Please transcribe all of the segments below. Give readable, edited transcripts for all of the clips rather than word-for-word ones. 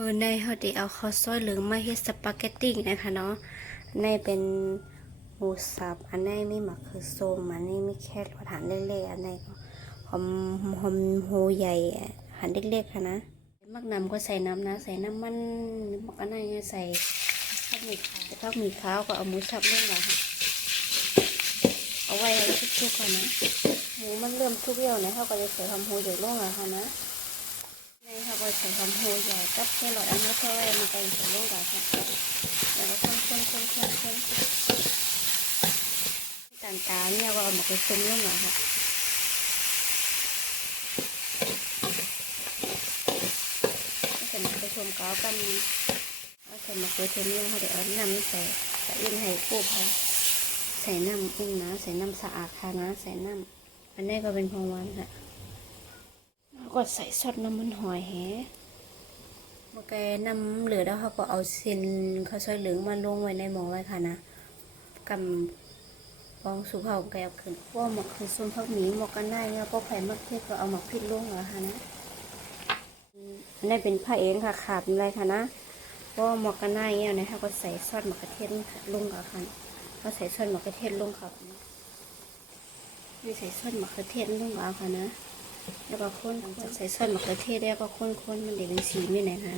มือในเขาได้เอาข้าวซอยเหลืองมาเฮ็ดสปาเกตตี้นะคะเนาะในเป็นหมูสับอันนี้มีมะเขือส้มอันนี้มีแครอทหั่นเล็กๆอันนี้ก็หอมโหใหญ่หั่นเล็กๆค่ะนะมักน้ำก็ใส่น้ำนะใส่น้ำมันมักอันนี้ใส่ถ้ามีข้าวก็เอาหมูสับลงมาค่ะเอาไว้ให้ชุกๆก่อนนะหมูมันเริ่มชุกแล้วนะเขาก็จะใส่หอมโหใหญ่ลงอะค่ะนะในเขาก็ใส่หอมโหใหญ่กับแครอทอันนี้ก็ไว้มันไปใส่ลงกันค่ะแล้วก็คนต่างๆเนี่ยก็เอามาผสมลงมาค่ะใส่มาผสมก้าวกันใส่มาผสมเนี่ยเขาเดี๋ยวเอาน้ำใส่ยังให้ปุ๊บค่ะใส่น้ำอุ้งนะใส่น้ำสะอาดค่ะนะใส่น้ำอันนี้ก็เป็นของหวานค่ะก็ใส่ซอสน้ำมันหอยแหเมื่อกี้น้ำเหลือแล้วเขาก็เอาเส้นข้าวซอยเหลืองมาลงไว้ในหม้อไว้ค่ะนะกำฟองสุกเขาแกบขึ้นว่าหมกคือส้มผักหมีหมกกันได้เนี่ยก็ไผ่มักเทศก็เอาหมกพริกลงเหรอคะนะอันนี้เป็นผ้าเองค่ะขาดอะไรค่ะนะเพราะหมกกันได้เนี่ยนะคะก็ใส่ซอสหมกกระเทียมลงกับค่ะก็ใส่ซอสหมกกระเทียมลงค่ะไม่ใส่ซอสหมกกระเทียมลงกับค่ะนะแล้วก็คนใส่ซอสหมกกระเทียมแล้วก็คนมันเดี๋ยวเป็นสีไม่ไหนคะ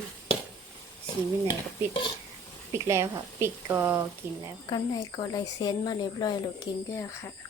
สีไม่ไหนก็ปิดแล้วค่ะปิดก็กินแล้วกันในก็ไลเซนมาเรียบร้อยเรากินก็ค่ะ